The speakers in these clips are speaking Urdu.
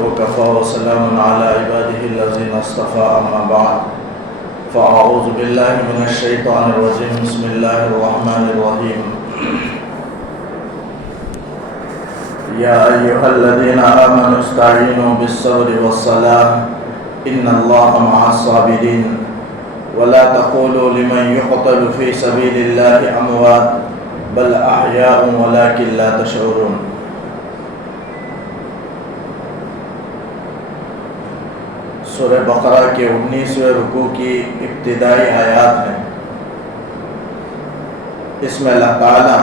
وكفى وسلام على عباده الذين اصطفى أما بعد فأعوذ بالله من الشيطان الرجيم بسم الله الرحمن الرحيم يا أيها الذين آمنوا استعينوا بالصبر والصلاة إن الله مع الصابرين ولا تقولوا لمن يقتل في سبيل الله أموات بل أحياء ولكن لا تشعرون۔ سورہ بقرہ کے 19ویں رکوع کی ابتدائی آیات ہیں۔ اس میں اللہ تعالیٰ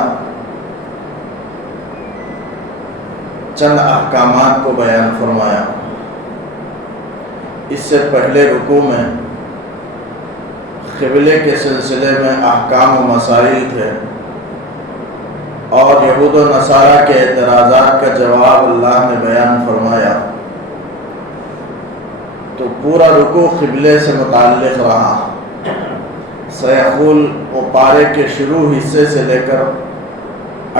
چند احکامات کو بیان فرمایا۔ اس سے پہلے رکوع میں قبلے کے سلسلے میں احکام و مسائل تھے اور یہود و نصارہ کے اعتراضات کا جواب اللہ نے بیان فرمایا، تو پورا رکوع قبلے سے متعلق رہا۔ سیخول و پارے کے شروع حصے سے لے کر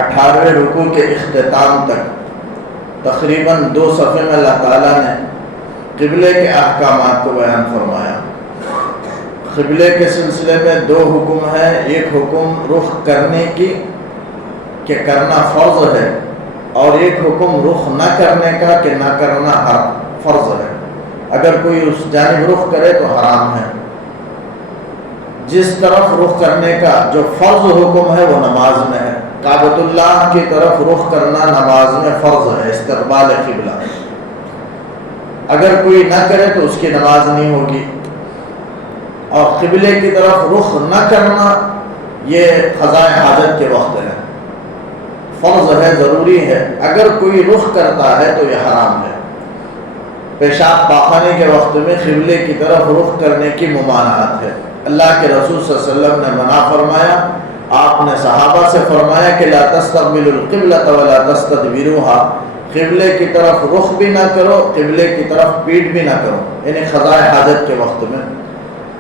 18ویں رکوع کے اختتام تک تقریباً 2 صفحے میں اللہ تعالیٰ نے قبلے کے احکامات کو بیان فرمایا۔ قبلے کے سلسلے میں 2 حکم ہیں، ایک حکم رخ کرنے کی کہ کرنا فرض ہے، اور ایک حکم رخ نہ کرنے کا کہ نہ کرنا فرض ہے۔ اگر کوئی اس جانب رخ کرے تو حرام ہے۔ جس طرف رخ کرنے کا جو فرض حکم ہے وہ نماز میں ہے۔ کعبۃ اللہ کی طرف رخ کرنا نماز میں فرض ہے، استقبال قبلہ۔ اگر کوئی نہ کرے تو اس کی نماز نہیں ہوگی۔ اور قبلے کی طرف رخ نہ کرنا یہ قضاء حاجت کے وقت ہے، فرض ہے، ضروری ہے۔ اگر کوئی رخ کرتا ہے تو یہ حرام ہے۔ پیشاب پاخانے کے وقت میں قبلے کی طرف رخ کرنے کی ممانعت ہے۔ اللہ کے رسول صلی اللہ علیہ وسلم نے منع فرمایا۔ آپ نے صحابہ سے فرمایا کہ لا تستقبلوا القبلۃ ولا تستدبروها، قبلے کی طرف رخ بھی نہ کرو، قبلے کی طرف پیٹ بھی نہ کرو، یعنی قضاء حاجت کے وقت میں۔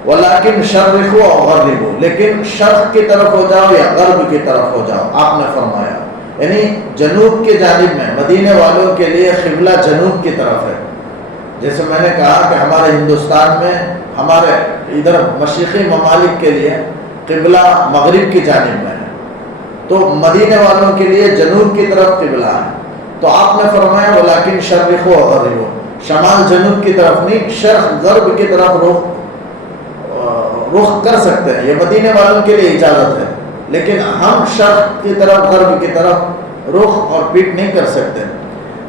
ولیکن شرقوا او غربوا، لیکن شرق کی طرف ہو جاؤ یا غرب کی طرف ہو جاؤ، آپ نے فرمایا۔ یعنی جنوب کی جانب میں مدینے والوں کے لیے قبلہ جنوب کی طرف ہے۔ جیسے میں نے کہا کہ ہمارے ہندوستان میں ہمارے ادھر مشرقی ممالک کے لیے قبلہ مغرب کی جانب میں ہے، تو مدینے والوں کے لیے جنوب کی طرف قبلہ ہے۔ تو آپ نے فرمایا ولیکن شرقوا و غربوا، شمال جنوب کی طرف نہیں، شرق غرب کی طرف رخ کر سکتے ہیں، یہ مدینے والوں کے لیے اجازت ہے، لیکن ہم شرق کی طرف غرب کی طرف رخ اور پیٹ نہیں کر سکتے۔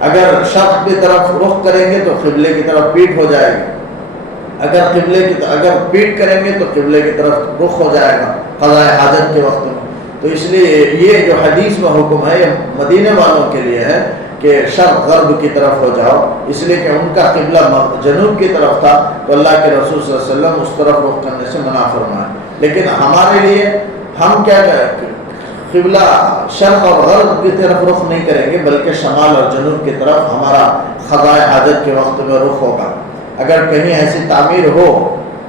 اگر شرق کی طرف رخ کریں گے تو قبلے کی طرف پیٹ ہو جائے گی، اگر پیٹ کریں گے تو قبلے کی طرف رخ ہو جائے گا قضاء حاجت کے وقت میں۔ تو اس لیے یہ جو حدیث میں حکم ہے یہ مدینے والوں کے لیے ہے کہ شرق غرب کی طرف ہو جاؤ، اس لیے کہ ان کا قبلہ جنوب کی طرف تھا، تو اللہ کے رسول صلی اللہ علیہ وسلم اس طرف رخ کرنے سے منع فرمایا۔ لیکن ہمارے لیے ہم کیا قبلہ شرق اور غرب کی طرف رخ نہیں کریں گے، بلکہ شمال اور جنوب کی طرف ہمارا قضاء حاجت کے وقت میں رخ ہوگا۔ اگر کہیں ایسی تعمیر ہو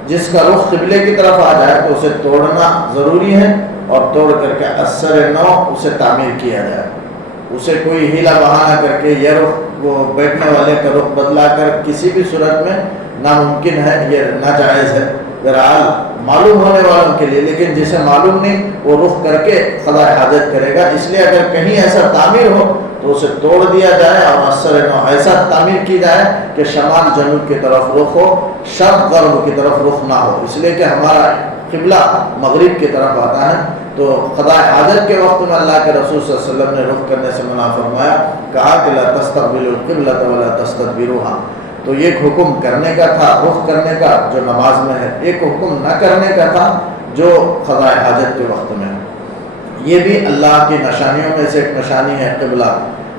جس کا رخ قبلے کی طرف آ جائے تو اسے توڑنا ضروری ہے، اور توڑ کر کے اثر نو اسے تعمیر کیا جائے۔ اسے کوئی ہیلا بہانہ کر کے یہ رخ وہ بیٹھنے والے کا رخ بدلا کر کسی بھی صورت میں ناممکن ہے، یہ ناجائز ہے بہرحال معلوم ہونے والوں کے لیے، لیکن جسے معلوم نہیں وہ رخ کر کے قضاء حاجت کرے گا۔ اس لیے اگر کہیں ایسا تعمیر ہو تو اسے توڑ دیا جائے اور اثر نو ایسا تعمیر کی جائے کہ شمال جنوب کی طرف رخ ہو، شرق غرب کی طرف رخ نہ ہو، اس لیے کہ ہمارا قبلہ مغرب کی طرف آتا ہے۔ تو قضاء حاجت کے وقت میں اللہ کے رسول صلی اللہ علیہ وسلم نے رخ کرنے سے منع فرمایا، کہا کہ لا تستقبلوا القبلۃ ولا تستدبروها۔ تو ایک حکم کرنے کا تھا رخ کرنے کا جو نماز میں ہے، ایک حکم نہ کرنے کا تھا جو قضاء حاجت کے وقت میں ہے۔ یہ بھی اللہ کی نشانیوں میں سے ایک نشانی ہے قبلہ،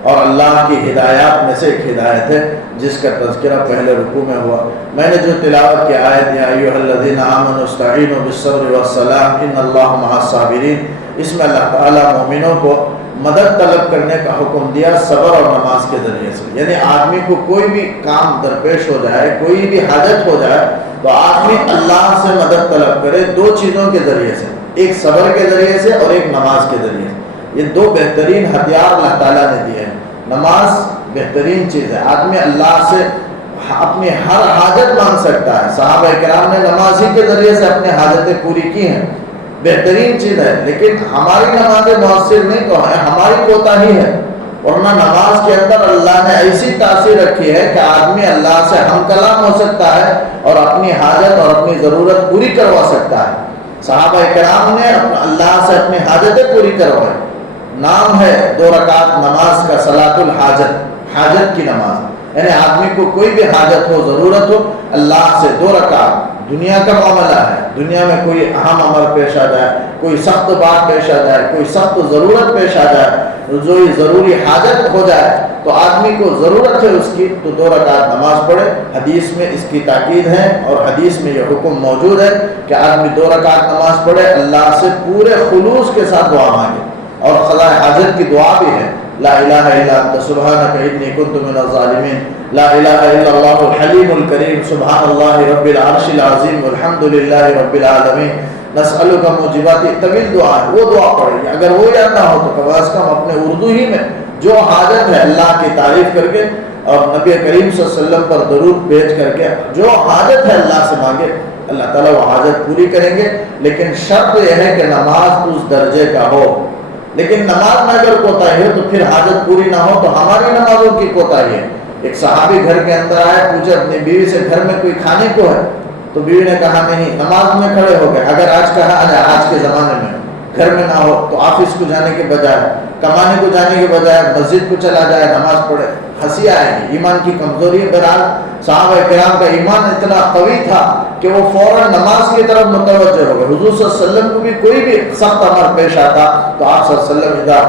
اور اللہ کی ہدایات میں سے ایک ہدایت ہے جس کا تذکرہ پہلے رکوع میں ہوا۔ میں نے جو تلاوت کی آیت یا ایھا الذین آمنوا استعینوا بالصبر والصلاۃ ان اللہ مع الصابرین، اس میں اللہ تعالیٰ مومنوں کو مدد طلب کرنے کا حکم دیا صبر اور نماز کے ذریعے سے۔ یعنی آدمی کو کوئی بھی کام درپیش ہو جائے، کوئی بھی حاجت ہو جائے تو آدمی اللہ سے مدد طلب کرے 2 چیزوں کے ذریعے سے، ایک صبر کے ذریعے سے اور ایک نماز کے ذریعے سے۔ یہ 2 بہترین ہتھیار اللہ تعالیٰ نے دیے ہیں۔ نماز بہترین چیز ہے. آدمی اللہ سے اپنی ہر حاجت مانگ سکتا ہے. صحابہ کرام نے نماز ہی کے ذریعے سے اپنے حاجتیں پوری کی ہیں. بہترین چیز ہے. لیکن ہماری نمازیں مؤثر نہیں تو ہے, ہماری کوتاہی ہے. ورنہ نماز کے اندر اللہ نے ایسی تاثیر رکھی ہے کہ آدمی اللہ سے ہم کلام ہو سکتا ہے اور اپنی حاجت اور اپنی ضرورت پوری کروا سکتا ہے. صحابہ کرام نے اللہ سے اپنی حاجتیں پوری کروائی. نام ہے 2 رکعت نماز کا صلاۃ الحاجت, حاجت کی نماز. یعنی آدمی کو کوئی بھی حاجت ہو, ضرورت ہو, اللہ سے 2 رکعت. دنیا کا معاملہ ہے, دنیا میں کوئی اہم امر پیش آ جائے, کوئی سخت بات پیش آ جائے, کوئی سخت ضرورت پیش آ جائے, جو ضروری حاجت ہو جائے تو آدمی کو ضرورت ہے اس کی, تو 2 رکعت نماز پڑھے. حدیث میں اس کی تاکید ہے اور حدیث میں یہ حکم موجود ہے کہ آدمی 2 رکعت نماز پڑھے, اللہ سے پورے خلوص کے ساتھ دعا مانگے. اور قضاء حاجت کی دعا بھی ہے, لا الہ الا انت سبحانک انی کنت من الظالمین, لا الہ الا اللہ الحلیم الکریم, سبحان اللہ رب العرش العظیم, والحمد للہ رب العالمین, نسألک موجبات. طویل دعا ہے, وہ دعا پڑھیں. اگر وہ یاد نہ ہو تو کم از کم اپنے اردو ہی میں جو حاجت ہے اللہ کی تعریف کر کے اور نبی کریم صلی اللہ علیہ وسلم پر درود بھیج کر کے جو حاجت ہے اللہ سے مانگے, اللہ تعالیٰ وہ حاجت پوری کریں گے. لیکن شرط یہ ہے کہ نماز اس درجے کا ہو. لیکن نماز میں اگر کوتاہی ہو تو پھر حاجت پوری نہ ہو تو ہماری نمازوں کی کوتاہی ہے. ایک صحابی گھر کے اندر آئے, پوچھے اپنی بیوی سے گھر میں کوئی کھانے کو ہے؟ تو بیوی نے کہا نہیں. نماز میں کھڑے ہو گئے. اگر آج کہا جائے آج کے زمانے میں گھر میں نہ ہو تو آفس کو جانے کے بجائے, کمانے کو جانے کے بجائے مسجد کو چلا جائے, نماز پڑھے, ہنسی آئے گی. ایمان کی کمزوری ہے. بہرحال صحابہ کرام کا ایمان اتنا قوی تھا کہ وہ فوراً نماز کی طرف متوجہ ہو گئے. حضور صلی اللہ علیہ وسلم کو بھی کوئی بھی سخت امر پیش آتا تو آپ صلی اللہ علیہ وسلم اذا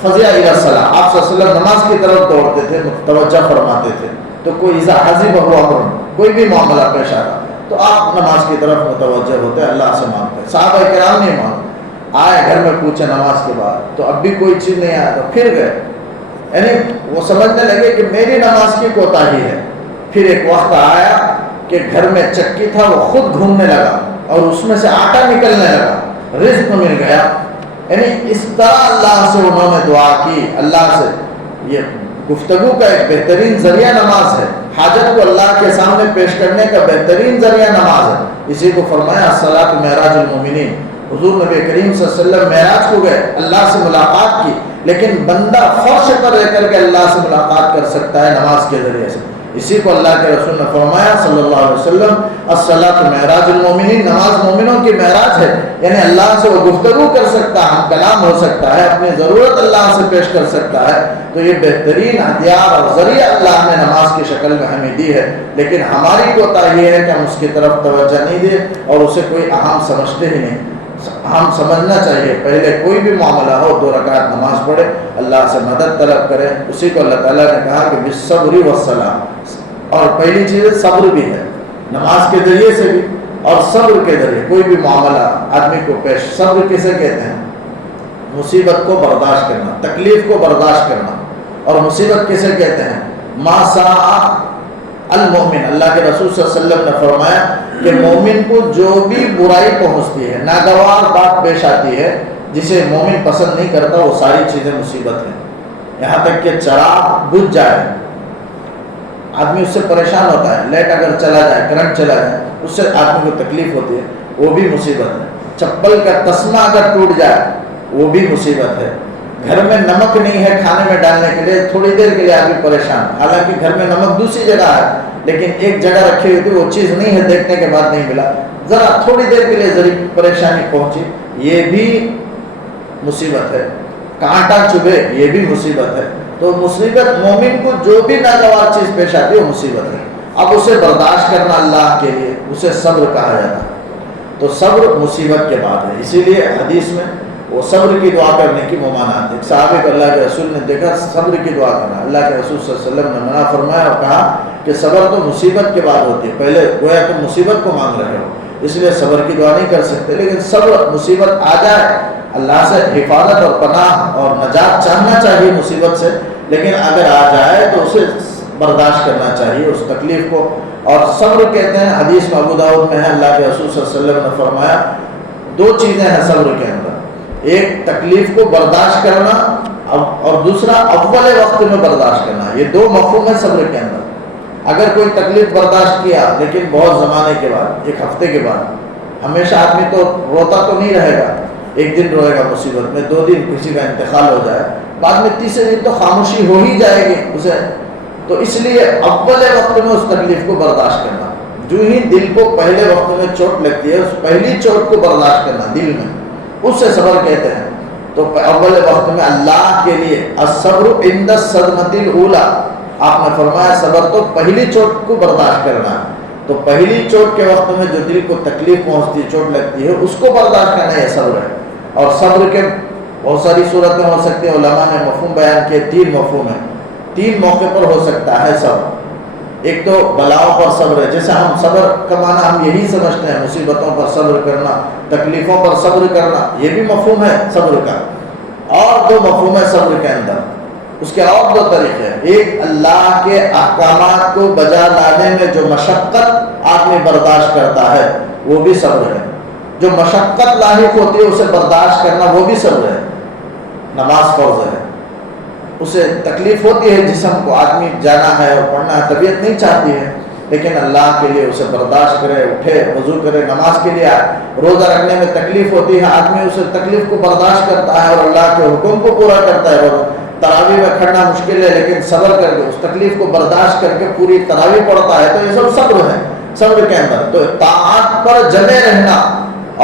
فزع الی الصلاۃ, آپ صلی اللہ علیہ وسلم نماز کی طرف دوڑتے تھے, توجہ فرماتے تھے. تو کوئی اذا حزبہ امر, کوئی بھی معاملہ پیش آتا تو آپ نماز کی طرف متوجہ ہوتے, اللہ سے مانگتے. صحابہ کرام نہیں مانگتے. آئے گھر میں پوچھے نماز کے بعد تو اب بھی کوئی چیز نہیں آیا تو پھر گئے. یعنی وہ سمجھنے لگے کہ میری نماز کی کوتاہی ہے. پھر ایک وقت آیا کہ گھر میں چکی تھا, وہ خود گھومنے لگا اور اس میں سے آٹا نکلنے لگا, رزق مل گیا. یعنی اس طرح اللہ سے انہوں نے دعا کی. اللہ سے یہ گفتگو کا ایک بہترین ذریعہ نماز ہے. حاجت کو اللہ کے سامنے پیش کرنے کا بہترین ذریعہ نماز ہے. اسی کو فرمایا الصلاۃ معراج المومنین. حضور نبی کریم صلی اللہ علیہ وسلم معراج کو گئے, اللہ سے ملاقات کی. لیکن بندہ فرش پر رہ کر کے اللہ سے ملاقات کر سکتا ہے نماز کے ذریعے سے. اسی کو اللہ کے رسول نے فرمایا صلی اللہ علیہ وسلم الصلاۃ معراج المومنین, نماز مومنوں کی معراج ہے. یعنی اللہ سے وہ گفتگو کر سکتا ہے, ہم کلام ہو سکتا ہے, اپنی ضرورت اللہ سے پیش کر سکتا ہے. تو یہ بہترین ہتھیار اور ذریعہ اللہ نے نماز کی شکل میں ہمیں دی ہے. لیکن ہماری کوتاہی ہے کہ ہم اس کی طرف توجہ نہیں دیں اور اسے کوئی اہم سمجھتے ہی نہیں. ہم سمجھنا چاہیے پہلے کوئی بھی معاملہ ہو 2 رکعت نماز پڑھے, اللہ سے مدد طلب کرے. اسی کو اللہ تعالیٰ نے کہا کہ بالصبر والصلاۃ, اور پہلی چیز صبر بھی ہے نماز کے ذریعے سے بھی اور صبر کے ذریعے کوئی بھی معاملہ آدمی کو پیش. صبر کسے کہتے ہیں؟ مصیبت کو برداشت کرنا, تکلیف کو برداشت کرنا. اور مصیبت کسے کہتے ہیں؟ ما ساء المومن. اللہ کے رسول صلی اللہ علیہ وسلم نے فرمایا کہ مومن کو جو بھی برائی پہنچتی ہے, ناگوار بات پیش آتی ہے, جسے مومن پسند نہیں کرتا, وہ ساری چیزیں مصیبت ہیں. یہاں تک کہ چراغ بجھ جائے, آدمی اس سے پریشان ہوتا ہے. لائٹ اگر چلا جائے, کرنٹ چلا جائے, اس سے آدمی کو تکلیف ہوتی ہے, وہ بھی مصیبت ہے. چپل کا تسمہ اگر ٹوٹ جائے, وہ بھی مصیبت ہے. گھر میں نمک نہیں ہے کھانے میں ڈالنے کے لیے, تھوڑی دیر کے لیے آدمی پریشان. حالانکہ گھر میں نمک دوسری جگہ ہے, لیکن ایک جگہ رکھی ہوئی تھی, وہ چیز نہیں ہے, دیکھنے کے بعد نہیں ملا, ذرا تھوڑی دیر کے لیے ذریعہ پریشانی پہنچی, یہ بھی مصیبت ہے. کانٹا چبھے, یہ بھی مصیبت ہے. تو مصیبت مومن کو جو بھی ناگوار چیز پیش آتی ہے وہ مصیبت ہے. اب اسے برداشت کرنا اللہ کے لیے, اسے صبر کہا جاتا ہے. تو صبر مصیبت کے بعد ہے. اسی لیے حدیث میں وہ صبر کی دعا کرنے کی ممانعت ہے. صحابہ کو اللہ کے رسول نے دیکھا صبر کی دعا کرنا, اللہ کے رسول صلی اللہ علیہ وسلم نے منع فرمایا اور کہا کہ صبر تو مصیبت کے بعد ہوتی ہے, پہلے گویا تم مصیبت کو مانگ رہے ہو, اس لیے صبر کی دعا نہیں کر سکتے. لیکن صبر, مصیبت آ جائے, اللہ سے حفاظت اور پناہ اور نجات چاہنا چاہیے مصیبت سے, لیکن اگر آ جائے تو اسے برداشت کرنا چاہیے اس تکلیف کو. اور صبر کہتے ہیں, حدیث میں ابو داؤد میں ہے, اللہ کے رسول صلی اللہ علیہ وسلم نے فرمایا 2 چیزیں ہیں صبر کے اندر. ایک تکلیف کو برداشت کرنا, اور دوسرا اول وقت میں برداشت کرنا، یہ دو مفہوم ہے صبر کے اندر۔ اگر کوئی تکلیف برداشت کیا لیکن بہت زمانے کے بعد، ایک ہفتے کے بعد، ہمیشہ آدمی تو روتا تو نہیں رہے گا، ایک دن روئے گا مصیبت میں، 2 دن کسی کا انتقال ہو جائے، بعد میں تیسرے دن تو خاموشی ہو ہی جائے گی اسے۔ تو اس لیے اول وقت میں اس تکلیف کو برداشت کرنا، جو ہی دل کو پہلے وقت میں چوٹ لگتی ہے، اس پہلی چوٹ کو برداشت کرنا دل میں، اس سے صبر کہتے ہیں۔ تو اول وقت میں اللہ کے لیے الصبر عند الصدمۃ الاولی، آپ نے فرمایا صبر تو پہلی چوٹ کو برداشت کرنا ہے۔ تو پہلی چوٹ کے وقت میں جو دل کو تکلیف پہنچتی ہے، چوٹ لگتی ہے، اس کو برداشت کرنا یہ صبر ہے۔ اور صبر کے بہت ساری صورتیں ہو سکتی ہیں، علماء نے مفہوم بیان کیے، 3 مفہوم ہیں، 3 موقع پر ہو سکتا ہے صبر۔ ایک تو بلاؤں پر صبر ہے، جیسے ہم صبر کا معنی ہم یہی سمجھتے ہیں، مصیبتوں پر صبر کرنا، تکلیفوں پر صبر کرنا، یہ بھی مفہوم ہے صبر کا۔ اور 2 مفہوم ہے صبر کے اندر، اس کے اور 2 طریقے ہیں۔ ایک اللہ کے احکامات کو بجا لانے میں جو مشقت آدمی برداشت کرتا ہے وہ بھی صبر ہے، جو مشقت لاحق ہوتی ہے اسے برداشت کرنا وہ بھی صبر ہے۔ نماز فرض ہے، اسے تکلیف ہوتی ہے، جسم کو آدمی جانا ہے اور پڑھنا ہے، طبیعت نہیں چاہتی ہے، لیکن اللہ کے لیے اسے برداشت کرے، اٹھے، وضو کرے، نماز کے لیے آئے۔ روزہ رکھنے میں تکلیف ہوتی ہے، آدمی اسے تکلیف کو برداشت کرتا ہے اور اللہ کے حکم کو پورا کرتا ہے۔ اور تراویح میں کھڑنا مشکل ہے لیکن صبر کر کے اس تکلیف کو برداشت کر کے پوری تراویح پڑھتا ہے، تو یہ سب صبر ہے۔ صبر کے اندر تو طاعت پر جمے رہنا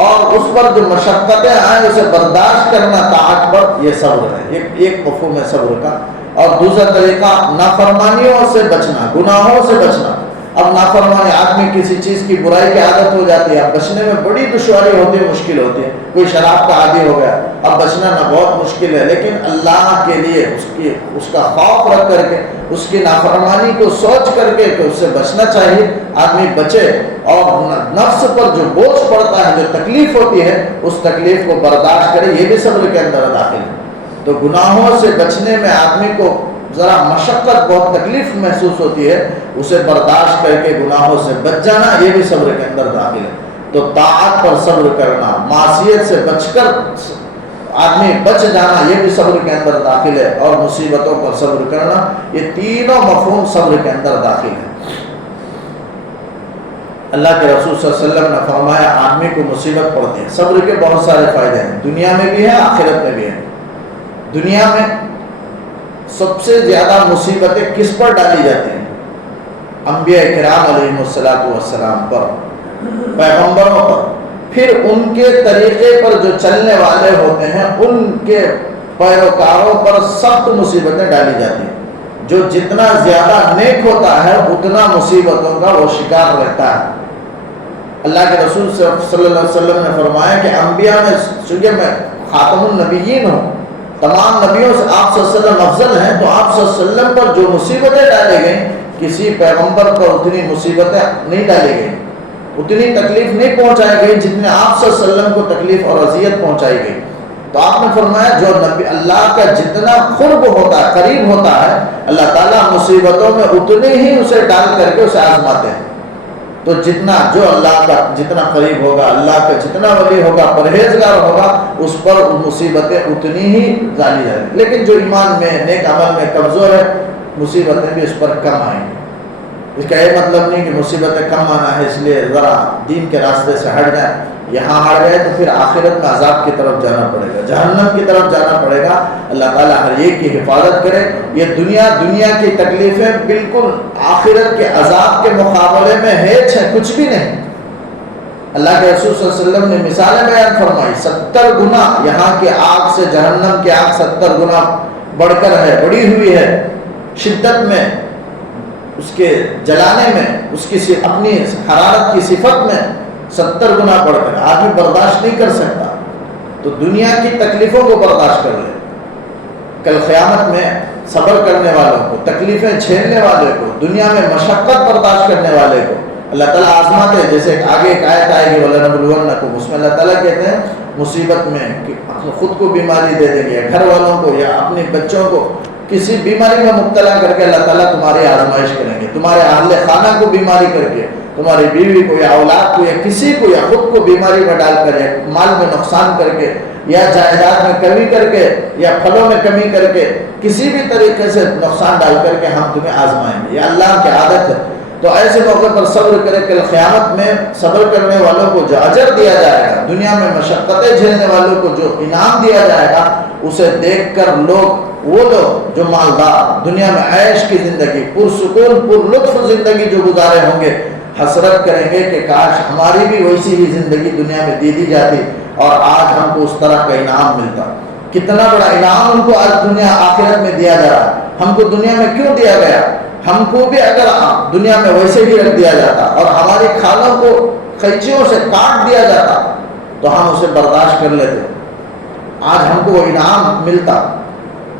اور اس پر جو مشقتیں آئیں اسے برداشت کرنا، طاعت پر، یہ صبر ہے۔ ایک مفہوم ہے صبر کا۔ اور دوسرا طریقہ نافرمانیوں سے بچنا، گناہوں سے بچنا۔ اب نافرمانی، آدمی کسی چیز کی برائی کی عادت ہو جاتی ہے، اب بچنے میں بڑی دشواری ہوتی ہے، مشکل ہوتی ہے۔ کوئی شراب کا عادی ہو گیا، اب بچنا نہ بہت مشکل ہے، لیکن اللہ کے لیے اس کا خوف رکھ کر کے، اس کی نافرمانی کو سوچ کر کے کہ اس سے بچنا چاہیے، آدمی بچے۔ اور نفس پر جو بوجھ پڑتا ہے، جو تکلیف ہوتی ہے، اس تکلیف کو برداشت کرے، یہ بھی صبر کے اندر داخل ہے۔ تو گناہوں سے بچنے میں آدمی کو ذرا مشقت، بہت تکلیف محسوس ہوتی ہے، اسے برداشت کر کے گناہوں سے بچ جانا، یہ بھی صبر کے اندر داخل ہے۔ تو طاعت پر صبر کرنا، معصیت سے بچ کر آدمی بچ جانا، یہ بھی صبر کے اندر داخل ہے۔ اور مصیبتوں پر صبر کرنا، یہ تینوں مفہوم صبر کے اندر داخل ہے۔ اللہ کے رسول صلی اللہ علیہ وسلم نے فرمایا آدمی کو مصیبت پڑتی ہے، صبر کے بہت سارے فائدے ہیں، دنیا میں بھی ہیں، آخرت میں بھی ہیں۔ دنیا میں سب سے زیادہ مصیبتیں کس پر ڈالی جاتی ہیں؟ انبیاء کرام علیہ السلام پر، پیغمبروں پر، پھر ان کے طریقے پر جو چلنے والے ہوتے ہیں ان کے پیروکاروں پر سخت مصیبتیں ڈالی جاتی ہیں۔ جو جتنا زیادہ نیک ہوتا ہے اتنا مصیبتوں کا وہ شکار رہتا ہے۔ اللہ کے رسول صلی اللہ علیہ وسلم نے فرمایا کہ انبیاء میں، چونکہ میں خاتم النبیین ہوں، تمام نبیوں سے آپ صلی اللہ علیہ وسلم افضل ہیں، تو آپ صلی اللہ علیہ وسلم پر جو مصیبتیں ڈالی گئیں، کسی پیغمبر پر اتنی مصیبتیں نہیں ڈالی گئیں، اتنی تکلیف نہیں پہنچائی گئی جتنے آپ صلی اللہ علیہ وسلم کو تکلیف اور اذیت پہنچائی گئی۔ تو آپ نے فرمایا جو نبی اللہ کا جتنا قرب ہوتا ہے، قریب ہوتا ہے، اللہ تعالیٰ مصیبتوں میں اتنے ہی اسے ڈال کر کے اسے آزماتے ہیں۔ تو جتنا جو اللہ کا جتنا قریب ہوگا، اللہ کا جتنا ولی ہوگا، پرہیزگار ہوگا، اس پر مصیبتیں اتنی ہی ڈالی جائیں گی۔ لیکن جو ایمان میں، نیک عمل میں کمزور ہے، مصیبتیں بھی اس پر کم آئیں گی۔ اس کا یہ مطلب نہیں کہ مصیبتیں کم آنا ہے اس لیے ذرا دین کے راستے سے ہٹ جائیں، یہاں ہٹ گئے تو پھر آخرت میں عذاب کی طرف جانا پڑے گا، جہنم کی طرف جانا پڑے گا۔ اللہ تعالیٰ ہر ایک کی حفاظت کرے۔ یہ دنیا کی تکلیفیں بالکل آخرت کے عذاب کے مقابلے میں ہیچ ہے، کچھ بھی نہیں۔ اللہ کے رسول صلی اللہ علیہ وسلم نے مثالیں بیان فرمائی، 70 گنا یہاں کی آگ سے جہنم کی آگ 70 گنا بڑھ کر ہے، بڑی ہوئی ہے شدت میں، اس کے جلانے میں، اس کی اپنی حرارت کی صفت میں 70 گنا بڑھ کر، آدمی برداشت نہیں کر سکتا۔ تو دنیا کی تکلیفوں کو برداشت کر لے، کل قیامت میں صبر کرنے والوں کو، تکلیفیں جھیلنے والے کو، دنیا میں مشقت برداشت کرنے والے کو اللہ تعالیٰ آزماتے ہیں۔ جیسے آگے ایک آیت آئے گی وَلَنَبْلُوَنَّكُمْ، اس میں اللہ تعالیٰ کہتے ہیں مصیبت میں خود کو بیماری دے دیں گے، گھر والوں کو یا اپنے بچوں کو کسی بیماری میں مبتلا کر کے اللہ تعالیٰ تمہاری آزمائش کریں گے، تمہارے اہل خانہ کو بیماری کر کے، تمہاری بیوی کو یا اولاد کو یا کسی کو یا خود کو بیماری میں ڈال کر یا مال میں نقصان کر کے یا جائیداد میں کمی کر کے یا پھلوں میں کمی کر کے کسی بھی طریقے سے نقصان ڈال کر کے ہم تمہیں آزمائیں گے، یہ اللہ کی عادت ہے۔ تو ایسے موقع پر صبر کرے، کل قیامت میں صبر کرنے والوں کو جو اجر دیا جائے گا، دنیا میں مشقتیں جھیلنے والوں کو جو انعام دیا جائے گا، اسے دیکھ کر وہ لوگ جو مالدار دنیا میں عیش کی زندگی پرسکون پر لطف زندگی جو گزارے ہوں گے، حسرت کریں گے کہ کاش ہماری بھی ویسی ہی زندگی دنیا میں دی جاتی اور آج ہم کو اس طرح کا انعام ملتا۔ کتنا بڑا انعام ان کو آج دنیا آخرت میں دیا جا رہا ہے، ہم کو دنیا میں کیوں دیا گیا؟ ہم کو بھی اگر دنیا میں ویسے ہی رکھ دیا جاتا اور ہماری کھالوں کو قینچیوں سے کاٹ دیا جاتا تو ہم اسے برداشت کر لیتے۔ آج ہم کو وہ انعام ملتا،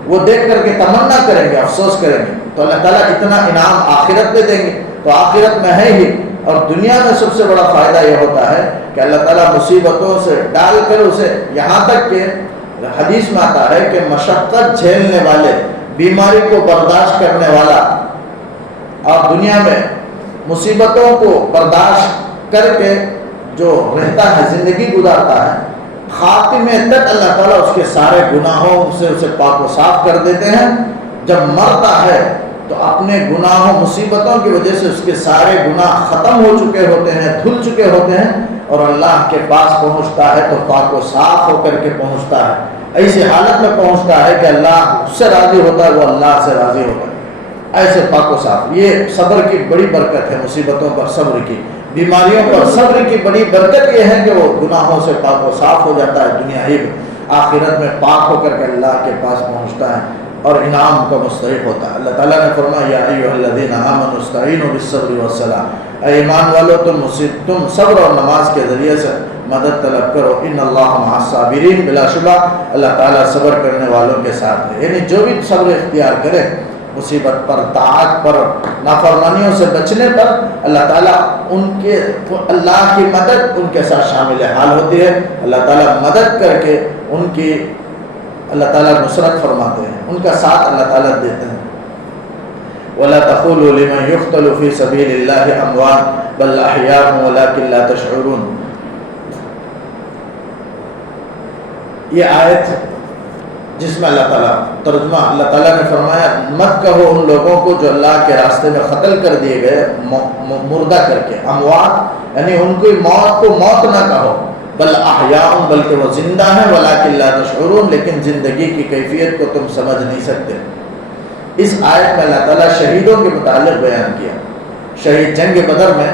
وہ دیکھ کر کے تمنا کریں گے، افسوس کریں گے۔ تو اللہ تعالیٰ اتنا انعام آخرت میں دیں گے تو آخرت میں ہے ہی، اور دنیا میں سب سے بڑا فائدہ یہ ہوتا ہے کہ اللہ تعالیٰ مصیبتوں سے ڈال کر اسے، یہاں تک کہ حدیث میں آتا ہے کہ مشقت جھیلنے والے، بیماری کو برداشت کرنے والا اور دنیا میں مصیبتوں کو برداشت کر کے جو رہتا ہے، زندگی گزارتا ہے، خاتمے تک اللہ تعالیٰ اس کے سارے گناہوں سے اسے پاک و صاف کر دیتے ہیں۔ جب مرتا ہے تو اپنے گناہوں مصیبتوں کی وجہ سے اس کے سارے گناہ ختم ہو چکے ہوتے ہیں، دھل چکے ہوتے ہیں، اور اللہ کے پاس پہنچتا ہے تو پاک و صاف ہو کر کے پہنچتا ہے۔ ایسی حالت میں پہنچتا ہے کہ اللہ اس سے راضی ہوتا ہے، وہ اللہ سے راضی ہوتا ہے، ایسے پاک و صاف۔ یہ صبر کی بڑی برکت ہے، مصیبتوں پر صبر کی، بیماریوں پر صبر کی بڑی برکت یہ ہے کہ وہ گناہوں سے پاک و صاف ہو جاتا ہے، دنیا ہی میں، آخرت میں پاک ہو کر کے اللہ کے پاس پہنچتا ہے اور انعام کا مستحق ہوتا ہے۔ اللہ تعالیٰ نے فرمایا یا ایھا الذین آمنوا استعینوا بالصبر والصلاۃ، اے ایمان والو تم صبر اور نماز کے ذریعے سے مدد طلب کرو، ان اللہ مع الصابرین، بلا شبہ اللہ تعالیٰ صبر کرنے والوں کے ساتھ ہے۔ یعنی جو بھی صبر اختیار کرے مصیبت پر، طاعت پر، نافرمانیوں سے بچنے پر، اللہ تعالیٰ اللہ کی مدد ان کے ساتھ شامل حال ہوتی ہے۔ اللہ تعالیٰ مدد کر کے ان کی اللہ تعالیٰ نصرت فرماتے ہیں، ان کا ساتھ اللہ تعالیٰ دیتے ہیں۔ وَلَا تَقُولُوا لِمَنْ يُقْتَلُ فِي سَبِيلِ اللَّهِ أَمْوَاتٌ بَلْ أَحْيَاءٌ وَلَٰكِن لَا تَشْعُرُونَ۔ یہ آیت جس میں اللہ تعالیٰ ترجمہ، اللہ تعالیٰ نے فرمایا مت کہو ان لوگوں کو جو اللہ کے راستے میں قتل کر دیے گئے، مردہ کر کے، اموات یعنی ان کی موت کو موت نہ کہو، بل احیاء، بلکہ وہ زندہ ہیں، ولکن لا تشعرون، لیکن زندگی کی کیفیت کو تم سمجھ نہیں سکتے۔ اس آیت میں اللہ تعالیٰ شہیدوں کے متعلق بیان کیا۔ شہید جنگ بدر میں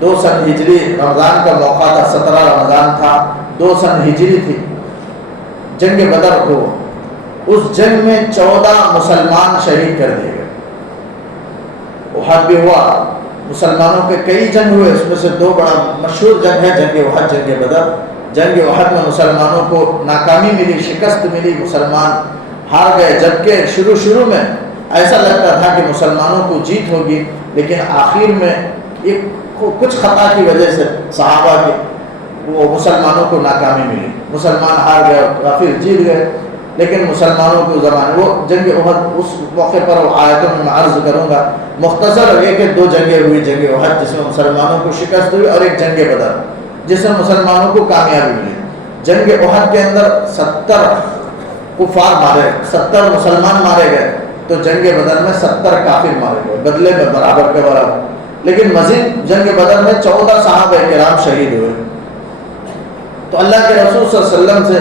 2 سن ہجری رمضان کا موقع تھا، 17 رمضان تھا، 2 سن ہجری تھی، جنگ بدر کو، اس جنگ میں 14 مسلمان شہید کر دیے گئے۔ احد بھی ہوا، مسلمانوں کے کئی جنگ ہوئے، اس میں سے 2 بڑا مشہور جنگ ہے جنگ احد، جنگ بدر۔ جنگ احد میں مسلمانوں کو ناکامی ملی، شکست ملی، مسلمان ہار گئے، جبکہ شروع میں ایسا لگتا تھا کہ مسلمانوں کو جیت ہوگی، لیکن آخر میں کچھ خطا کی وجہ سے صحابہ کے وہ مسلمانوں کو ناکامی ملی، مسلمان ہار گئے، کافر جیت گئے۔ لیکن مسلمانوں کو زمانے وہ جنگ احد، اس موقع پر وہ آیتوں میں میں عرض کروں گا، مختصر ہے کہ 2 جنگیں ہوئی، جنگ احد جس میں مسلمانوں کو شکست ہوئی، اور ایک جنگ بدر جس میں مسلمانوں کو کامیابی ملی۔ جنگ احد کے اندر 70 کفار مارے، 70 مسلمان مارے گئے، تو جنگ بدر میں 70 کافر مارے گئے، بدلے میں برابر کے برابر۔ لیکن مزید جنگ بدر میں 14 صحابہ کرام شہید ہوئے۔ تو اللہ کے رسول صلی اللہ علیہ وسلم سے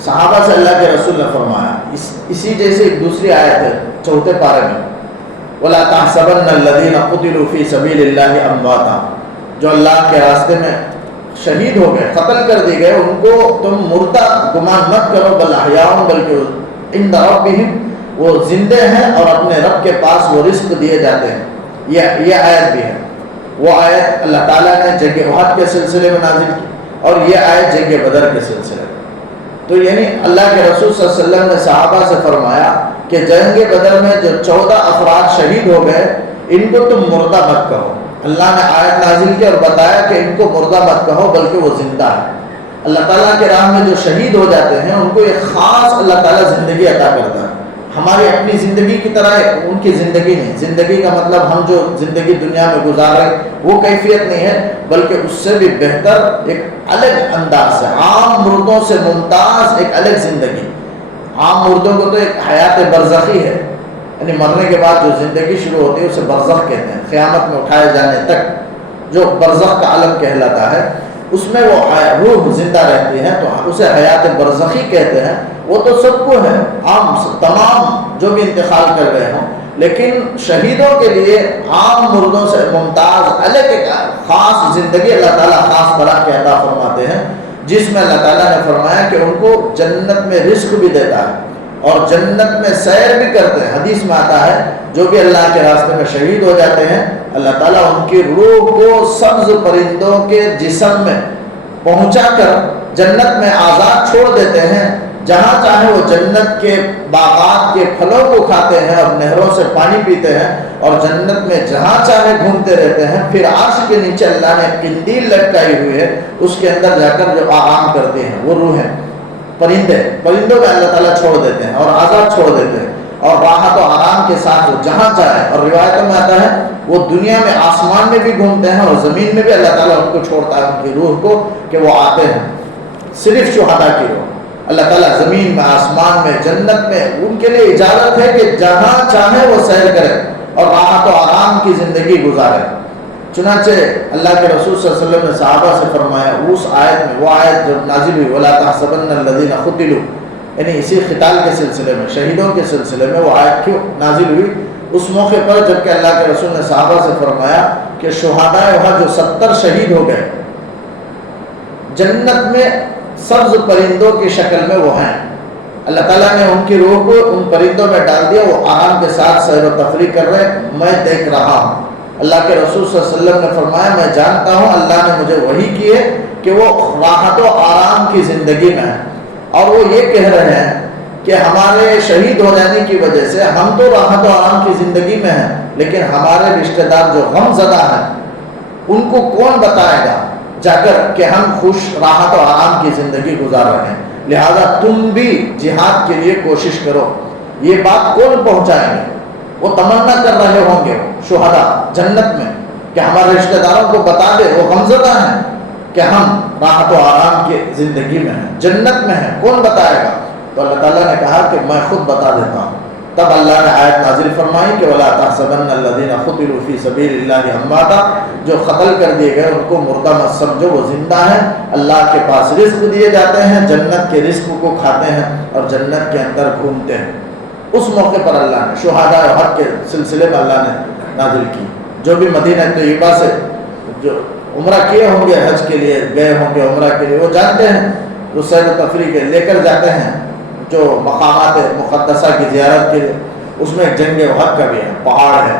صحابہ سے اللہ کے رسول نے فرمایا، اسی جیسے ایک دوسری آیت ہے 4 پارے میں، وَلَا تَحْسَبَنَّ الَّذِينَ قُتِلُوا فِي سَبِيلِ اللَّهِ أَمْوَاتًا، جو اللہ کے راستے میں شہید ہو گئے، قتل کر دیے گئے، ان کو تم مردہ گمان مت کرو، بل احیاء، بلکہ عند ربہم، وہ زندے ہیں اور اپنے رب کے پاس وہ رزق دیے جاتے ہیں۔ یہ آیت بھی ہے، وہ آیت اللہ تعالیٰ نے جنگ احد کے سلسلے میں نازل کی، اور یہ آیت جنگ بدر کے سلسلے میں۔ تو یعنی اللہ کے رسول صلی اللہ علیہ وسلم نے صحابہ سے فرمایا کہ جنگ بدر میں جو 14 افراد شہید ہو گئے، ان کو تم مردہ مت کہو۔ اللہ نے آیت نازل کی اور بتایا کہ ان کو مردہ مت کہو، بلکہ وہ زندہ ہے۔ اللہ تعالیٰ کے راہ میں جو شہید ہو جاتے ہیں ان کو ایک خاص اللہ تعالیٰ زندگی عطا کرتا ہے، ہماری اپنی زندگی کی طرح ان کی زندگی نہیں. زندگی کا مطلب ہم جو زندگی دنیا میں گزار رہے وہ کیفیت نہیں ہے، بلکہ اس سے بھی بہتر ایک الگ انداز ہے، عام مردوں سے ممتاز ایک الگ زندگی. عام مردوں کو تو ایک حیات برزخی ہے، یعنی مرنے کے بعد جو زندگی شروع ہوتی ہے اسے برزخ کہتے ہیں. قیامت میں اٹھائے جانے تک جو برزخ کا عالم کہلاتا ہے، اس میں وہ روح زندہ رہتی ہے تو اسے حیات برزخی کہتے ہیں. وہ تو سب کو ہے، عام تمام جو بھی انتقال کر رہے ہوں، لیکن شہیدوں کے لیے عام مردوں سے ممتاز الگ ایک خاص زندگی اللہ تعالیٰ خاص طرح کے عطا فرماتے ہیں، جس میں اللہ تعالیٰ نے فرمایا کہ ان کو جنت میں رزق بھی دیتا ہے اور جنت میں سیر بھی کرتے ہیں. حدیث میں آتا ہے جو بھی اللہ کے راستے میں شہید ہو جاتے ہیں، اللہ تعالیٰ ان کی روح کو سبز پرندوں کے جسم میں پہنچا کر جنت میں آزاد چھوڑ دیتے ہیں. جہاں چاہے وہ جنت کے باغات کے پھلوں کو کھاتے ہیں اور نہروں سے پانی پیتے ہیں اور جنت میں جہاں چاہے گھومتے رہتے ہیں. پھر عرش کے نیچے اللہ نے قندیل لٹکائی ہوئی ہے، اس کے اندر جا کر جو آرام کرتے ہیں وہ روحیں پرندوں میں اللہ تعالیٰ چھوڑ دیتے ہیں اور آزاد چھوڑ دیتے ہیں اور راحت و آرام کے ساتھ وہ جہاں چاہے. اور روایتوں میں آتا ہے وہ دنیا میں آسمان میں بھی گھومتے ہیں اور زمین میں بھی اللہ تعالیٰ ان کو چھوڑتا ہے، ان کی روح کو، کہ وہ آتے ہیں. صرف شہداء کی روح اللہ تعالیٰ زمین میں، آسمان میں، جنت میں ان کے لیے اجازت ہے کہ جہاں چاہے وہ سیر کرے اور راحت و آرام کی زندگی گزارے. چنانچہ اللہ کے رسول صلی اللہ علیہ وسلم نے صحابہ سے فرمایا اس آیت میں، وہ آیت جو نازل ہوئی وَلَا تَحْسَبَنَّ الَّذِينَ قُتِلُوا، یعنی اسی قتال کے سلسلے میں، شہیدوں کے سلسلے میں وہ آیت کیوں نازل ہوئی؟ اس موقع پر جبکہ اللہ کے رسول نے صحابہ سے فرمایا کہ شہداء وہاں جو 70 شہید ہو گئے جنت میں سبز پرندوں کی شکل میں وہ ہیں. اللہ تعالیٰ نے ان کی روح کو ان پرندوں میں ڈال دیا، وہ آرام کے ساتھ سیر و تفریح کر رہے، میں دیکھ رہا ہوں. اللہ کے رسول صلی اللہ علیہ وسلم نے فرمایا میں جانتا ہوں اللہ نے مجھے وحی کی ہے کہ وہ راحت و آرام کی زندگی میں ہے، اور وہ یہ کہہ رہے ہیں کہ ہمارے شہید ہو جانے کی وجہ سے ہم تو راحت و آرام کی زندگی میں ہیں، لیکن ہمارے رشتہ دار جو غم زدہ ہیں ان کو کون بتائے گا جا کر کہ ہم خوش راحت و آرام کی زندگی گزار رہے ہیں. لہذا تم بھی جہاد کے لیے کوشش کرو. یہ بات کون پہنچائیں گے؟ وہ تمنا کر رہے ہوں گے شہداء جنت میں کہ ہمارے رشتہ داروں کو بتا دے، وہ غمزدہ ہیں کہ ہم راحت و آرام کی زندگی میں ہیں، جنت میں ہیں، کون بتائے گا؟ تو اللہ تعالیٰ نے کہا کہ میں خود بتا دیتا ہوں. تب اللہ نے آیت نازل فرمائی کہ وَلَا تَحْسَبَنَّ الَّذِينَ قُتِلُوا فِي سَبِيلِ اللَّهِ أَمْوَاتًا، جو قتل کر دیے گئے ان کو مردہ مت سمجھو، وہ زندہ ہیں، اللہ کے پاس رزق دیے جاتے ہیں، جنت کے رزق کو کھاتے ہیں اور جنت کے اندر گھومتے ہیں. اس موقع پر اللہ نے شہداء احد کے سلسلے میں اللہ نے نازل کی. جو بھی مدینہ طیبہ سے جو عمرہ کیے ہوں گے، حج کے لیے گئے ہوں گے عمرہ کے لیے، وہ جانتے ہیں، وہ سیر و تفریح کے لے کر جاتے ہیں جو مقامات مقدسہ کی زیارت کے لیے. اس میں جنگ احد کا بھی ہے، پہاڑ ہے.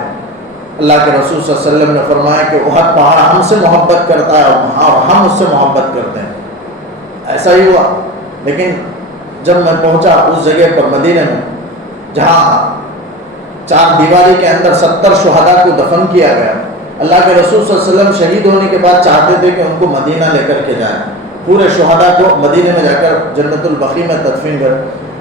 اللہ کے رسول صلی اللہ علیہ وسلم نے فرمایا کہ احد پہاڑ ہم سے محبت کرتا ہے اور ہم اس سے محبت کرتے ہیں. ایسا ہی ہوا. لیکن جب میں پہنچا اس جگہ پر مدینہ میں جہاں 4 دیواری کے اندر 70 شہداء کو دفن کیا گیا، اللہ کے رسول صلی اللہ علیہ وسلم شہید ہونے کے بعد چاہتے تھے کہ ان کو مدینہ لے کر کے جائیں، پورے شہداء کو مدینہ میں جا کر جنت البقیع میں تدفین کریں.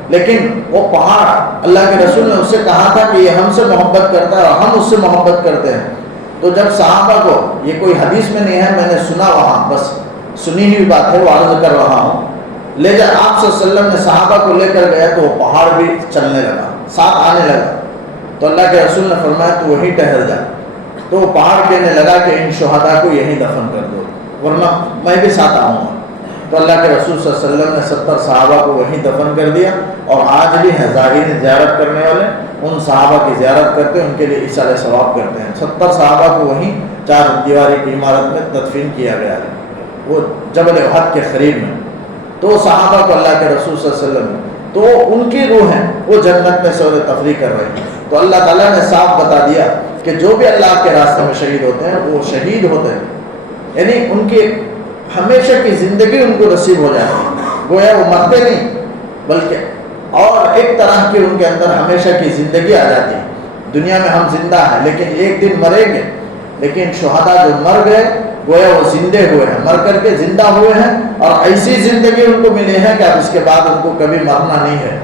لیکن وہ پہاڑ اللہ کے رسول نے اس سے کہا تھا کہ یہ ہم سے محبت کرتا ہے اور ہم اس سے محبت کرتے ہیں. تو جب صحابہ کو، یہ کوئی حدیث میں نہیں ہے، میں نے سنا وہاں، بس سنی ہوئی بات ہے، وہ عرض کر رہا ہوں، لے جا آپ صلی اللہ علیہ وسلم نے صحابہ کو لے کر گیا تو وہ پہاڑ بھی چلنے لگا، ساتھ آنے لگا. تو اللہ کے رسول نے فرمایا تو وہیں ٹھہر جا. تو وہ پہاڑ کہنے لگا کہ ان شہداء کو یہیں دفن کر دو ورنہ میں بھی ساتھ آؤں گا. تو اللہ کے رسول صلی اللہ علیہ وسلم نے 70 صحابہ کو وہیں دفن کر دیا. اور آج بھی ہیں زائرین زیارت کرنے والے ان صحابہ کی زیارت کرتے ہیں، ان کے لیے ایصال ثواب کرتے ہیں. 70 صحابہ کو وہیں 4 دیواری کی عمارت میں تدفین کیا گیا ہے، وہ جبل احد کے قریب میں. تو صحابہ کو اللہ کے رسول صلی اللہ علیہ وسلم تو ان کی روح ہیں وہ جنت میں سیر تفریح کر رہے ہیں. تو اللہ تعالیٰ نے صاف بتا دیا کہ جو بھی اللہ کے راستے میں شہید ہوتے ہیں وہ شہید ہوتے ہیں، یعنی ان کی ہمیشہ کی زندگی ان کو نصیب ہو جاتی ہے. گویا وہ مرتے نہیں بلکہ اور ایک طرح کی ان کے اندر ہمیشہ کی زندگی آ جاتی ہے. دنیا میں ہم زندہ ہیں لیکن ایک دن مریں گے، لیکن شہداء جو مر گئے گویا وہ زندے ہوئے ہیں، مر کر کے زندہ ہوئے ہیں اور ایسی زندگی ان کو ملی ہے کہ اب اس کے بعد ان کو کبھی مرنا نہیں ہے.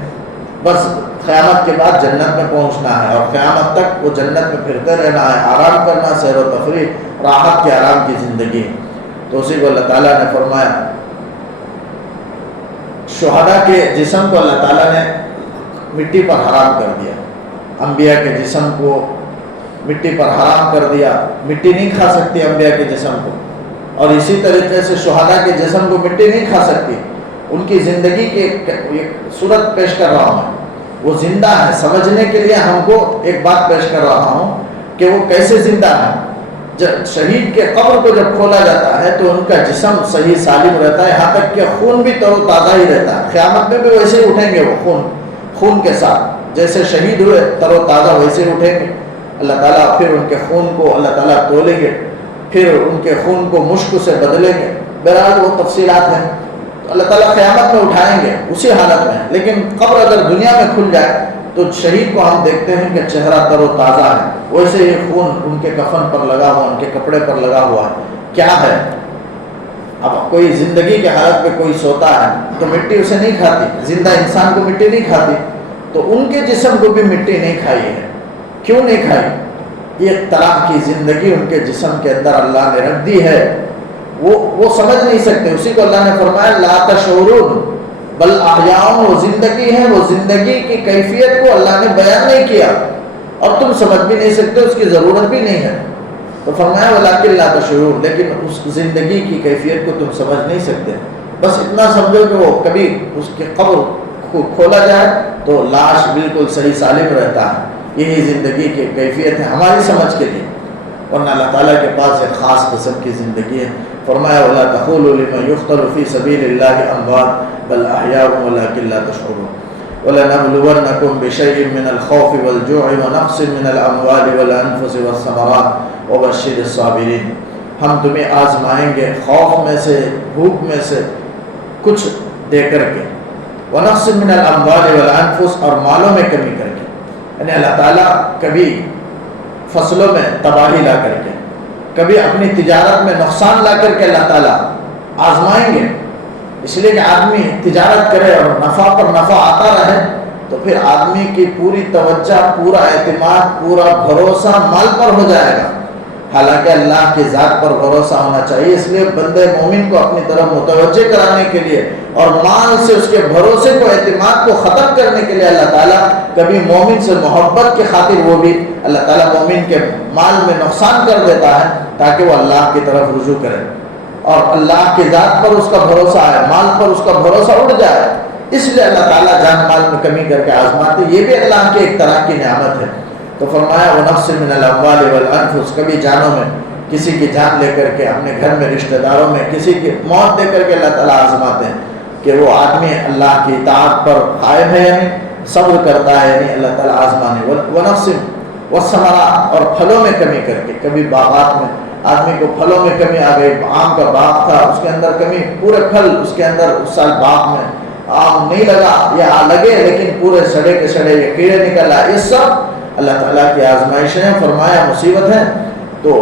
بس قیامت کے بعد جنت میں پہنچنا ہے اور قیامت تک وہ جنت میں پھرتے رہنا ہے، آرام کرنا، سیر و تفریح، راحت کے آرام کی زندگی۔ تو اسی کو اللہ تعالیٰ نے فرمایا شہداء کے جسم کو اللہ تعالیٰ نے مٹی پر حرام کر دیا، انبیاء کے جسم کو مٹی پر حرام کر دیا، مٹی نہیں کھا سکتی انبیاء کے جسم کو، اور اسی طریقے سے شہداء کے جسم کو مٹی نہیں کھا سکتی۔ ان کی زندگی کی ایک صورت پیش کر رہا ہوں، وہ زندہ ہے، سمجھنے کے لیے ہم کو ایک بات پیش کر رہا ہوں کہ وہ کیسے زندہ ہے۔ جب شہید کے قبر کو جب کھولا جاتا ہے تو ان کا جسم صحیح سالم رہتا ہے، یہاں تک کہ خون بھی تر و تازہ ہی رہتا ہے۔ قیامت میں بھی ویسے ہی اٹھیں گے، وہ خون کے ساتھ جیسے شہید ہوئے تر و تازہ ویسے ہی اٹھیں گے۔ اللہ تعالیٰ پھر ان کے خون کو اللہ تعالیٰ تولیں گے، پھر ان کے خون کو مشک سے بدلیں گے۔ بہرحال وہ تفصیلات ہیں، تو اللہ تعالیٰ قیامت میں اٹھائیں گے اسی حالت میں۔ لیکن قبر اگر دنیا میں کھل جائے تو شہید کو ہم دیکھتے ہیں کہ چہرہ تر و تازہ ہے، ویسے ہی خون ان کے کفن پر لگا ہوا، ان کے کپڑے پر لگا ہوا ہے۔ کیا ہے، اب کوئی زندگی کے حالت میں کوئی سوتا ہے تو مٹی اسے نہیں کھاتی، زندہ انسان کو مٹی نہیں کھاتی، تو ان کے جسم کو بھی مٹی نہیں کھائی ہے۔ کیوں نہیں کھائی؟ ایک طرح کی زندگی ان کے جسم کے اندر اللہ نے رکھ دی ہے، وہ سمجھ نہیں سکتے۔ اسی کو اللہ نے فرمایا لا تشعرون بل احیاء، وہ زندگی ہے، وہ زندگی کی کیفیت کو اللہ نے بیان نہیں کیا اور تم سمجھ بھی نہیں سکتے، اس کی ضرورت بھی نہیں ہے۔ تو فرمایا ولکن لا تشعرون، لیکن اس زندگی کی کیفیت کو تم سمجھ نہیں سکتے۔ بس اتنا سمجھو کہ وہ کبھی اس کے قبر کو کھولا جائے تو لاش بالکل صحیح سالم رہتا ہے، یہی زندگی کی کیفیت ہے ہماری سمجھ کے لیے، ورنہ اللہ تعالیٰ کے پاس ایک خاص قسم کی زندگی ہے۔ فرمایا وَلَا تَقُولُوا لِمَنْ يُقْتَلُ فِي سَبِيلِ اللَّهِ أَمْوَاتٌ بَلْ أَحْيَاءٌ وَلَكِنْ لَا تَشْعُرُونَ وَلَنَبْلُوَنَّكُمْ بِشَيْءٍ مِّنَ الْخَوْفِ وَالْجُوعِ وَنَقْصٍ مِّنَ الْأَمْوَالِ وَالْأَنفُسِ وَالثَّمَرَاتِ وَبَشِّرِ الصَّابِرِينَ، ہم تمہیں آزمائیں گے خوف میں سے، بھوک میں سے کچھ دے کر کے، وَنَقْصٍ مِّنَ الْأَمْوَالِ وَالْأَنفُسِ، اور مالوں میں کمی کر کے، یعنی اللہ تعالیٰ کبھی فصلوں میں تباہی لا کر کے، کبھی اپنی تجارت میں نقصان لا کر کے اللہ تعالیٰ آزمائیں گے، اس لیے کہ آدمی تجارت کرے اور نفع پر نفع آتا رہے تو پھر آدمی کی پوری توجہ، پورا اعتماد، پورا بھروسہ مال پر ہو جائے گا، حالانکہ اللہ کی ذات پر بھروسہ ہونا چاہیے۔ اس لیے بندے مومن کو اپنی طرف متوجہ کرانے کے لیے اور مال سے اس کے بھروسے کو، اعتماد کو ختم کرنے کے لیے اللہ تعالیٰ کبھی مومن سے محبت کی خاطر وہ بھی اللہ تعالیٰ مومن کے مال میں نقصان کر دیتا ہے تاکہ وہ اللہ کی طرف رجوع کرے اور اللہ کی ذات پر اس کا بھروسہ ہے، مال پر اس کا بھروسہ اٹھ جائے۔ اس لیے اللہ تعالیٰ جان مال میں کمی کر کے آزماتے، یہ بھی اللہ کی ایک طرح کی نعمت ہے۔ تو فرمایا وَنَقْصٍ مِّنَ الْأَمْوَالِ وَالْأَنفُسِ، کبھی جانوں میں، کسی کی جان لے کر کے، اپنے گھر میں رشتہ داروں میں کسی کی موت دے کر کے اللہ تعالیٰ آزماتے ہیں کہ وہ آدمی اللہ کی اطاعت پر قائم ہے یا نہیں، صبر کرتا ہے یا نہیں، اللہ تعالیٰ آزمانے۔ وَنَقْصٍ وَالثَّمَرَاتِ، اور پھلوں میں کمی کر کے، کبھی باغات میں آدمی کو پھلوں میں کمی آ گئی، آم کا باغ تھا اس کے اندر کمی، پورے پھل اس کے اندر اس سال باغ میں آم نہیں لگا یا لگے لیکن پورے سڑے کے سڑے یا کیڑے نکل آئے، یہ سب اللہ تعالیٰ کی آزمائشیں ہیں۔ فرمایا مصیبت ہے تو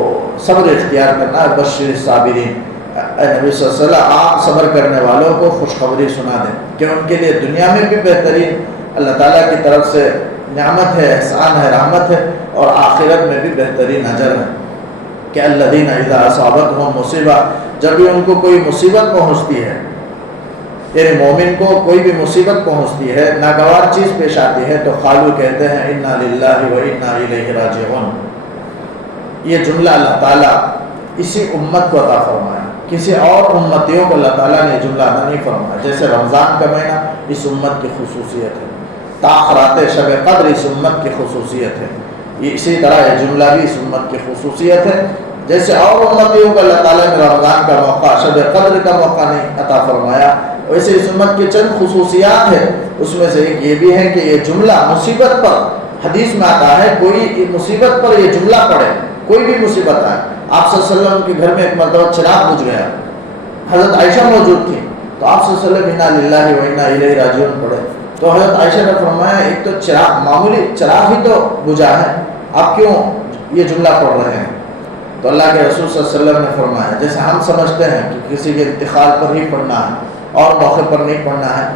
صبر اختیار کرنا، بشر الصابرین، اے نبی صلی اللہ علیہ وسلم آپ صبر کرنے والوں کو خوشخبری سنا دیں کہ ان کے لیے دنیا میں بھی بہترین اللہ تعالیٰ کی طرف سے نعمت ہے، احسان ہے، رحمت ہے، اور آخرت میں بھی بہترین اجر ہے کہ الذین اذا اصابتہم مصیبہ، جب بھی ان کو کوئی مصیبت پہنچتی ہے، یعنی مومن کو کوئی بھی مصیبت پہنچتی ہے، ناگوار چیز پیش آتی ہے، تو قالو کہتے ہیں انا للہ و انا الیہ راجعون۔ یہ جملہ اللہ تعالیٰ اسی امت کو عطا فرمایا، کسی اور امتیوں کو اللہ تعالیٰ نے جملہ عطا نہیں فرمایا۔ جیسے رمضان کا مہینہ اس امت کی خصوصیت ہے، تاخرات شب قدر اس امت کی خصوصیت ہے، اسی طرح یہ جملہ بھی اس امت کی خصوصیت ہے۔ جیسے اور امتیوں کو اللہ تعالیٰ نے رمضان کا موقع، شب قدر کا موقع نہیں عطا فرمایا، ویسے اس امت کی چند خصوصیات ہیں، اس میں سے ایک یہ بھی ہے کہ یہ جملہ مصیبت پر، حدیث میں آتا ہے کوئی مصیبت پر یہ جملہ پڑھے، کوئی بھی مصیبت آئے۔ آپ صلی اللہ علیہ وسلم کے گھر میں ایک مرتبہ چراغ بجھ گیا، حضرت عائشہ موجود تھی، تو آپ صلی اللہ علیہ وسلم انا للہ و انا الیہ راجعون پڑھے، تو حضرت عائشہ نے فرمایا ایک تو چراغ، معمولی چراغ ہی تو بجھا ہے، آپ کیوں یہ جملہ پڑھ رہے ہیں؟ تو اللہ کے رسول صلی اللہ علیہ وسلم نے فرمایا جیسے ہم سمجھتے ہیں کہ کسی کے انتقال پر ہی پڑھنا ہے اور موقع پر نہیں پڑھنا ہے،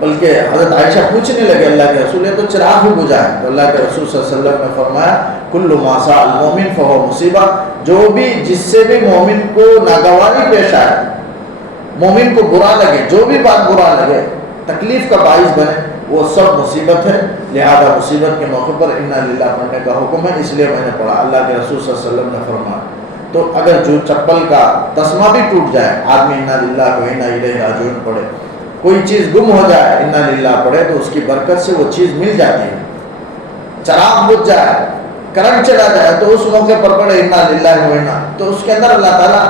بلکہ حضرت عائشہ پوچھنے لگے اللہ کے رسول، یہ تو چراغ ہی بجھا ہے. تو اللہ کے رسول صلی اللہ علیہ وسلم نے فرمایا کل ما ساء المؤمن فهو مصیبہ، جو بھی جس سے بھی مومن کو ناگواری پیش آئے، مومن کو برا لگے، جو بھی بات برا لگے، تکلیف کا باعث بنے، وہ سب مصیبت ہے. لہذا مصیبت کے موقع پر انا للہ پڑھنے کا حکم ہے، اس لیے میں نے پڑھا. اللہ کے رسول صلی اللہ علیہ وسلم نے فرمایا. تو اگر جو چپل کا تسمہ بھی ٹوٹ جائے، آدمی انا للہ و انا الیہ راجعون پڑھے، کوئی چیز گم ہو جائے انا للہ پڑھے تو اس کی برکت سے وہ چیز مل جاتی ہے. چراغ بجھ جائے، کرنٹ چلا جائے تو اس موقع پر پڑھے انا للہ و انا، تو اس کے اندر اللہ تعالیٰ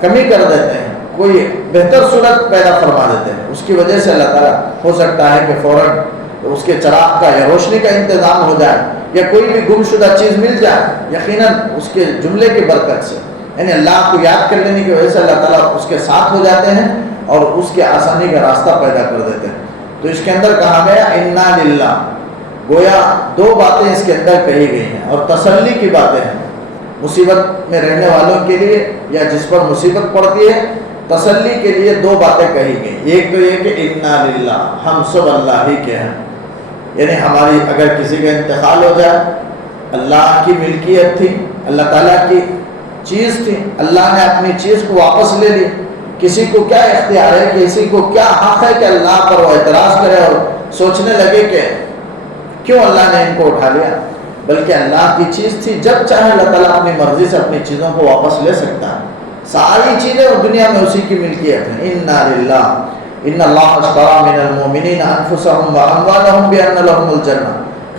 کمی کر دیتے ہیں، کوئی بہتر صورت پیدا فرما دیتے ہیں. اس کی وجہ سے اللہ تعالیٰ ہو سکتا ہے کہ فوراً اس کے چراغ کا یا روشنی کا انتظام ہو جائے، یا کوئی بھی گم شدہ چیز مل جائے، یقیناً اس کے جملے کی برکت سے، یعنی اللہ کو یاد کر لینے کی وجہ سے اللہ تعالیٰ اس کے ساتھ ہو جاتے ہیں اور اس کے آسانی کا راستہ پیدا کر دیتے ہیں. تو اس کے اندر کہا گیا انا للہ، گویا دو باتیں اس کے اندر کہی گئی ہیں اور تسلی کی باتیں ہیں مصیبت میں رہنے والوں کے لیے، یا جس پر مصیبت پڑتی ہے تسلی کے لیے دو باتیں کہی گئی. ایک تو یہ کہ انا للہ، ہم سب اللہ ہی کے ہیں، یعنی ہماری اگر کسی کا انتقال ہو جائے، اللہ کی ملکیت تھی، اللہ تعالیٰ کی چیز تھی، اللہ نے اپنی چیز کو واپس لے لی. کسی کو کیا اختیار ہے، کسی کو کیا حق ہے کہ اللہ پر وہ اعتراض کرے اور سوچنے لگے کہ کیوں اللہ نے ان کو اٹھا لیا؟ بلکہ اللہ کی چیز تھی، جب چاہے اللہ تعالیٰ اپنی مرضی سے اپنی چیزوں کو واپس لے سکتا ہے. ساری چیزیں اور دنیا میں اسی کی ملکیت ہے. انا للہ ان اللہ اشتری من المؤمنین انفسهم واموالهم بان لهم الجنہ،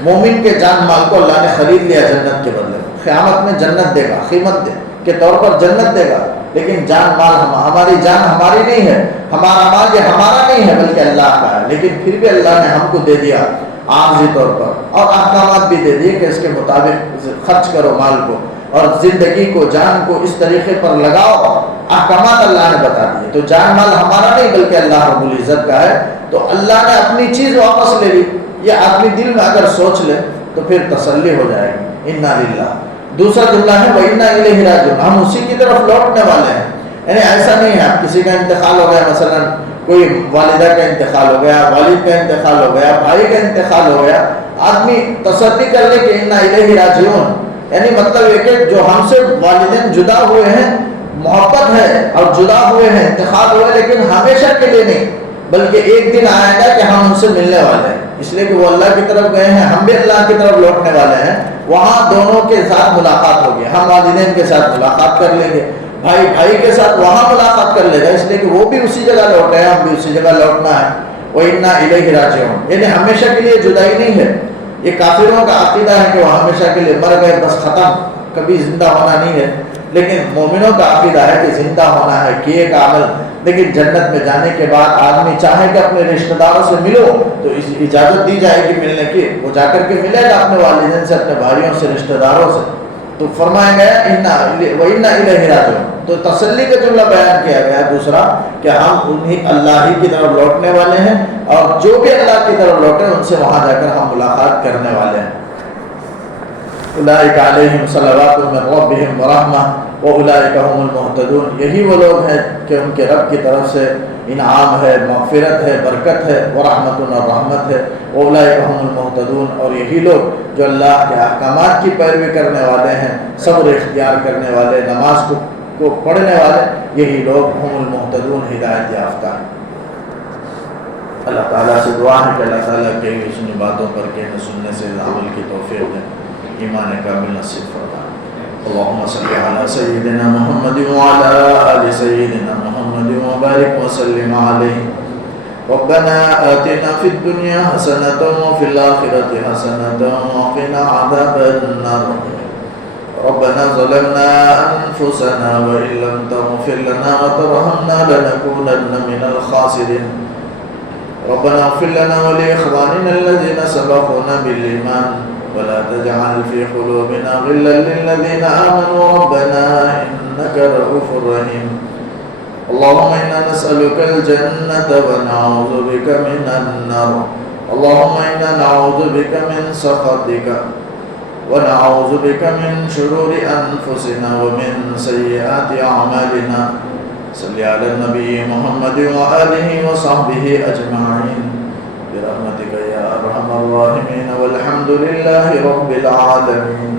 مومن کے جان مال کو اللہ نے خرید لیا جنت کے بدلے. قیامت میں جنت دے گا، قیمت کے طور پر جنت دے گا، لیکن جان مال ہماری جان ہماری نہیں ہے، ہمارا مال یہ ہمارا نہیں ہے بلکہ اللہ کا ہے. لیکن پھر بھی اللہ نے ہم کو دے دیا عارضی طور پر، اور احکامات بھی دے دیے کہ اس کے مطابق خرچ کرو مال کو، اور زندگی کو، جان کو اس طریقے پر لگاؤ. احکامات اللہ نے بتا دیے. تو جان مال ہمارا نہیں بلکہ اللہ رب العزت کا ہے. تو اللہ نے اپنی چیز واپس لے لی. یہ آدمی دل میں اگر سوچ لے تو پھر تسلی ہو جائے گی. انا للہ. دوسرا جملہ ہے وَإِنَّا إِلَيْهِ رَاجِعُونَ، ہم اسی کی طرف لوٹنے والے ہیں. یعنی ایسا نہیں ہے اب کسی کا انتقال ہو گیا، مثلا کوئی والدہ کا انتقال ہو گیا، والد کا انتقال ہو گیا، بھائی کا انتقال ہو گیا، آدمی تسلی کر لے کہ انا الیہ راجعون، یعنی مطلب یہ کہ جو ہم سے والدین جدا ہوئے ہیں، محبت ہے اور جدا ہوئے ہیں، انتقال ہوئے، لیکن ہمیشہ کے لیے نہیں، بلکہ ایک دن آئے گا کہ ہم ان سے ملنے والے ہیں. اس لیے کہ وہ اللہ کی طرف گئے ہیں، ہم بھی اللہ کی طرف لوٹنے والے ہیں. وہاں دونوں کے ساتھ ملاقات ہوگی. ہم والدین کے ساتھ ملاقات کر لیں گے، بھائی بھائی کے ساتھ وہاں ملاقات کر لے گا، اس لیے کہ وہ بھی اسی جگہ لوٹے ہیں، ہم بھی اسی جگہ لوٹنا ہے. وَإِنَّا إِلَيْهِ رَاجِعُونَ، یعنی ہمیشہ کے لیے جدائی نہیں ہے. یہ کافروں کا عقیدہ ہے کہ وہ ہمیشہ کے لیے مر گئے بس ختم، کبھی زندہ ہونا نہیں ہے. لیکن مومنوں کا عقیدہ ہے کہ زندہ ہونا ہے، کیے کا عمل. لیکن جنت میں جانے کے بعد آدمی چاہے کہ اپنے رشتہ داروں سے ملو تو اجازت دی جائے گی ملنے کی، وہ جا کر کے ملے گا اپنے والدین سے، اپنے بھائیوں سے، رشتہ داروں سے. تو فرمایا گیا وَإِنَّا إِلَيْهِ رَاجِعُونَ. تو تسلی کا جملہ بیان کیا گیا دوسرا کہ ہم انہیں اللہ ہی کی طرف لوٹنے والے ہیں، اور جو بھی اللہ کی طرف لوٹے ان سے وہاں جا کر ہم ملاقات کرنے والے ہیں. اولئک علیہم صلوات من ربہم ورحمہ واولئک هم المہتدون. یہی وہ لوگ ہیں کہ ان کے رب کی طرف سے انعام ہے، مغفرت ہے، برکت ہے، ورحمت اور رحمت ہے. واولئک هم المہتدون، اور یہی لوگ جو اللہ کے احکامات کی پیروی کرنے والے ہیں، صبر اختیار کرنے والے، نماز کو پڑھنے والے، یہی لوگ هم المہتدون، ہدایت یافتہ ہیں. اللہ تعالیٰ سے دعا ہے کہ اللہ تعالیٰ کے سنی باتوں پر کہنے سننے سے عمل کی توفیق دے، ایمان کامل نصیب فرمائے. اللهم صل على سيدنا محمد وعلى آل سيدنا محمد وبارك وسلم عليه. ربنا آتنا في الدنيا حسنة وفي الآخرة حسنة وقنا عذاب النار. ربنا ظلمنا أنفسنا وإن لم تغفر لنا وترحمنا لنكونن من الخاسرين. ربنا اغفر لنا ولإخواننا الذين سبقونا بالإيمان ولا تجعل في قلوبنا غلا للذين آمنوا ربنا إنك رؤوف رحيم. اللهم إنا نسألك الجنة ونعوذ بك من النار. اللهم إنا نعوذ بك من سخطك ونعوذ بك من شرور أنفسنا ومن سيئات أعمالنا. صلی علی النبی محمد وآلہ وصحبہ اجمعین برحمتک یا ارحم الراحمین والحمد للہ رب العالمین.